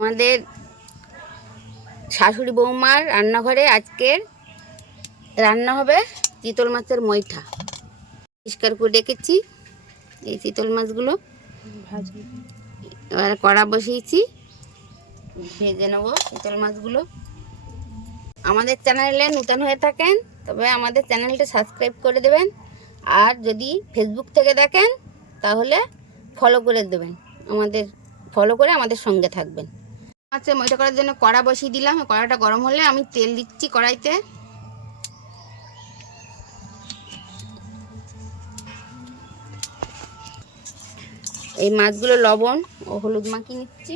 আমাদের শাশুড়ি বৌমার রান্নাঘরে আজকের রান্না হবে চিতল মাছের মৈঠা। পরিষ্কার করে রেখেছি এই চিতল মাছগুলো, এবার কড়া বসিয়েছি, ভেজে নেবো চিতল মাছগুলো। আমাদের চ্যানেলে নতুন হয়ে থাকেন তবে আমাদের চ্যানেলটা সাবস্ক্রাইব করে দেবেন, আর যদি ফেসবুক থেকে দেখেন তাহলে ফলো করে দেবেন, ফলো করে আমাদের সঙ্গে থাকবেন। আচ্ছা, মৈঠা করার জন্য কড়া বসিয়ে দিলাম। কড়াটা গরম হলে আমি তেল দিচ্ছি কড়াইতে। এই মাছগুলো লবণ ও হলুদ মাখিয়ে নিচ্ছি,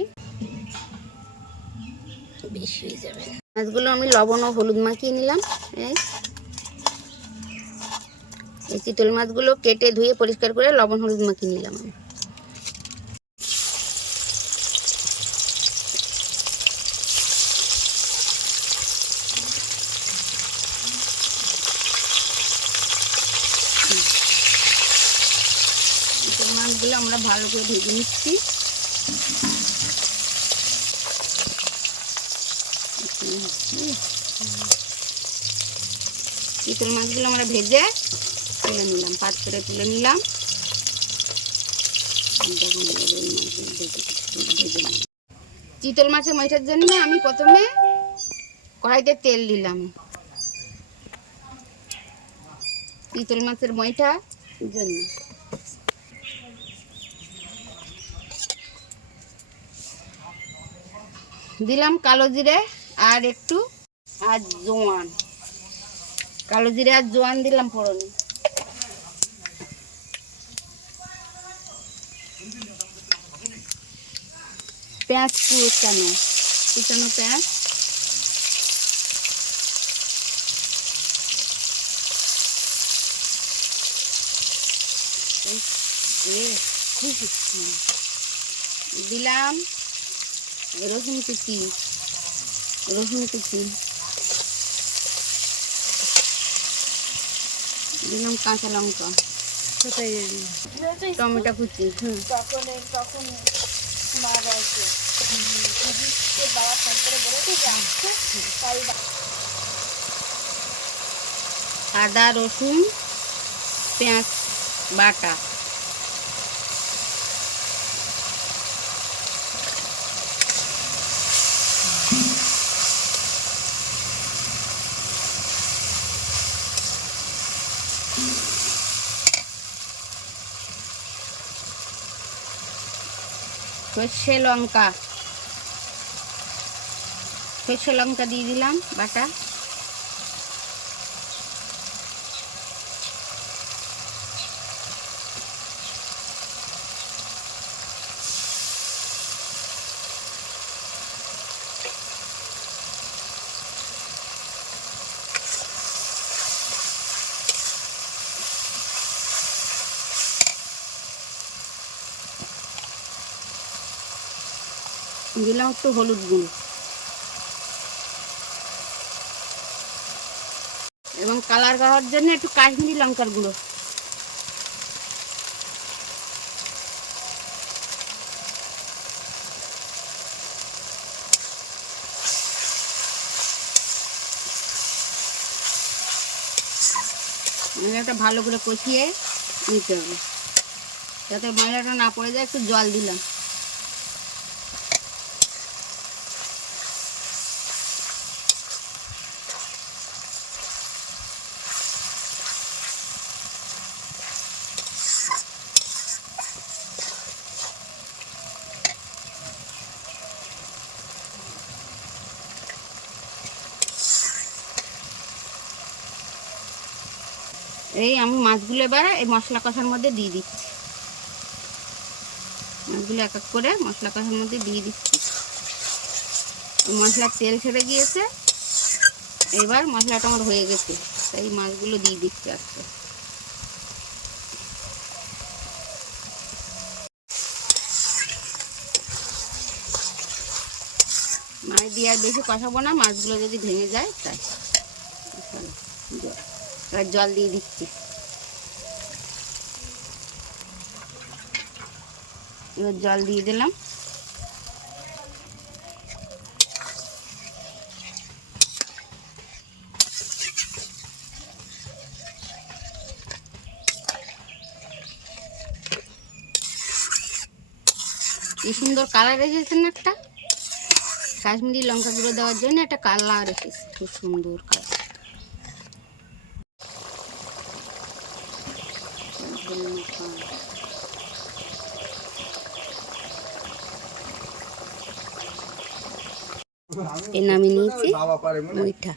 বেশি হয়ে যাবে। মাছগুলো আমি লবণ ও হলুদ মাখিয়ে নিলাম। এই চিতল মাছগুলো কেটে ধুয়ে পরিষ্কার করে লবণ হলুদ মাখিয়ে নিলাম আমি। চিতল মাছগুলো আমরা ভালো করে ভেজে নিচ্ছি। চিতল মাছগুলো আমরা ভেজে তুলে নিলাম, পাত্রে তুলে নিলাম। চিতল মাছের মৈঠার জন্য আমি প্রথমে কড়াইতে তেল দিলাম। চিতল মাছের মৈঠার জন্য দিলাম কালো জিরে আর একটু আর জোয়ান। কালো জিরে আর জোয়ান দিলাম ফোড়নে। পেঁয়াজ কুচানো পেঁয়াজ, দিলাম রসুন কুচি, দিলাম কাঁচা লঙ্কা, টমেটো কুচি, আদা রসুন পেঁয়াজ বাটা, সর্ষে লঙ্কা দিয়ে দিলাম বাটা। দিলাম একটু হলুদ গুঁড়ো এবং কালার হওয়ার জন্য একটু কাশ্মীরি লঙ্কার গুঁড়ো। এটা ভালো করে কষিয়ে নিতে হবে যাতে ময়লাটা না পড়ে যায়। একটু জল দিলাম। এই আমি মাছগুলো এবার এই মশলা কষার মধ্যে দিয়ে দিচ্ছি। মাছগুলো এক এক করে মশলা কষার মধ্যে দিয়ে দিচ্ছি। মশলার তেল ছেড়ে গিয়েছে, এবার মশলাটা আমার হয়ে গেছে, তাই মাছগুলো দিয়ে দিচ্ছি আস্তে। মাছ দিয়ে আর বেশি কষাবো না, মাছগুলো যদি ভেঙে যায় তাই। এবার জল দিয়ে দিচ্ছি। এবার জল দিয়ে দিলাম। কি সুন্দর কালার এসেছে না একটা, কাশ্মীরি লঙ্কা গুঁড়ো দেওয়ার জন্য একটা কালার এসেছে, খুব সুন্দর কালার। এ নামিয়ে নিয়েছি মুইঠা।